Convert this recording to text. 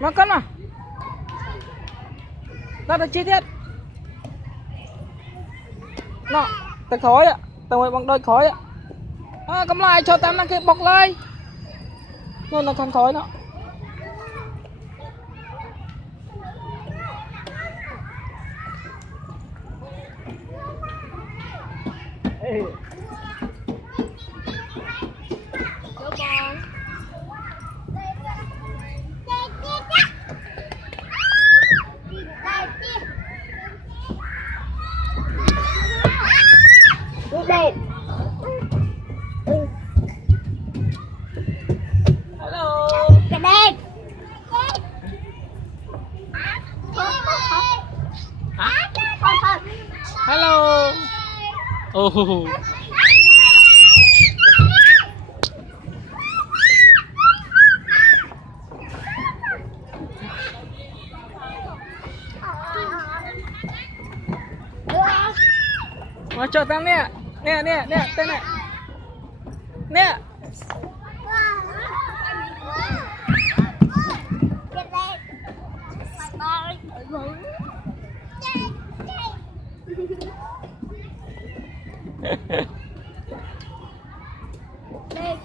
Nó cân à? Ra được chi tiết. Nó, từ khói ạ. Từ ngoài bằng đôi khói ạ. Cầm lại cho tam năng kia bọc lại. Nó là khăn khói nó. Ê. Đây. Hello. Cái đây. Hello. Oh. Mà cho tao nè. Nè nè nè tên này. Nè. Cái đây.